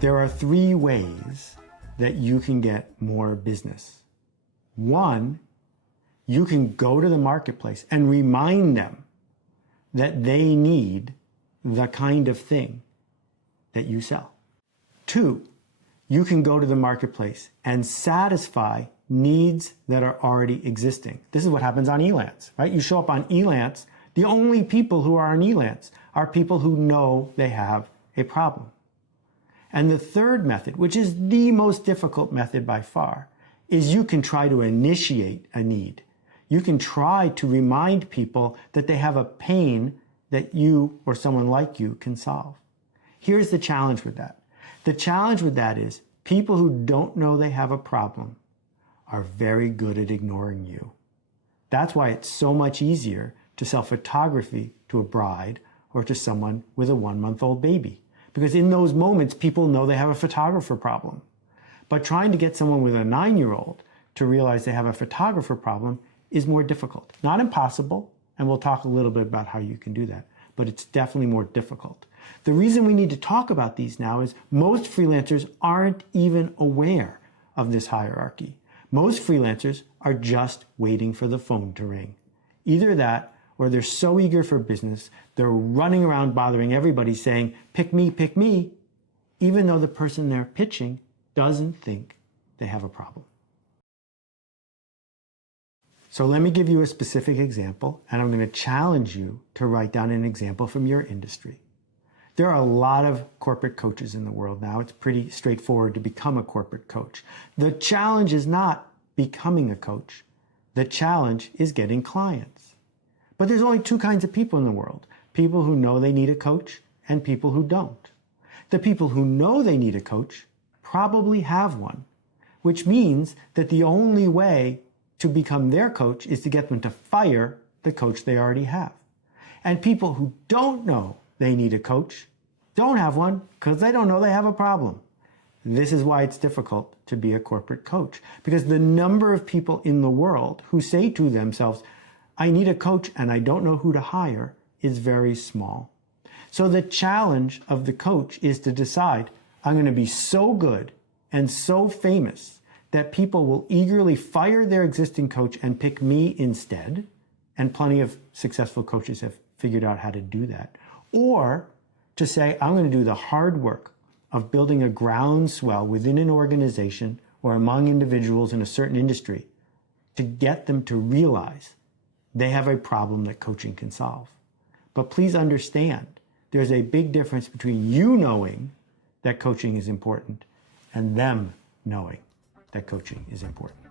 There are 3 ways that you can get more business. 1, you can go to the marketplace and remind them that they need the kind of thing that you sell. 2, you can go to the marketplace and satisfy needs that are already existing. This is what happens on Elance, right? You show up on Elance, the only people who are on Elance are people who know they have a problem. And the third method, which is the most difficult method by far, is you can try to initiate a need. You can try to remind people that they have a pain that you or someone like you can solve. Here's the challenge with that. The challenge with that is people who don't know they have a problem are very good at ignoring you. That's why it's so much easier to sell photography to a bride or to someone with a 1-month-old baby. Because in those moments, people know they have a photographer problem. But trying to get someone with a 9-year-old to realize they have a photographer problem is more difficult. Not impossible, and we'll talk a little bit about how you can do that, but it's definitely more difficult. The reason we need to talk about these now is most freelancers aren't even aware of this hierarchy. Most freelancers are just waiting for the phone to ring. Either that, or they're so eager for business, they're running around bothering everybody saying, pick me, even though the person they're pitching doesn't think they have a problem. So let me give you a specific example, and I'm going to challenge you to write down an example from your industry. There are a lot of corporate coaches in the world now. It's pretty straightforward to become a corporate coach. The challenge is not becoming a coach. The challenge is getting clients. But there's only 2 kinds of people in the world. People who know they need a coach and people who don't. The people who know they need a coach probably have one, which means that the only way to become their coach is to get them to fire the coach they already have. And people who don't know they need a coach don't have one because they don't know they have a problem. This is why it's difficult to be a corporate coach, because the number of people in the world who say to themselves, I need a coach and I don't know who to hire, is very small. So the challenge of the coach is to decide, I'm going to be so good and so famous that people will eagerly fire their existing coach and pick me instead. And plenty of successful coaches have figured out how to do that. Or to say, I'm going to do the hard work of building a groundswell within an organization or among individuals in a certain industry to get them to realize they have a problem that coaching can solve. But please understand, there's a big difference between you knowing that coaching is important and them knowing that coaching is important.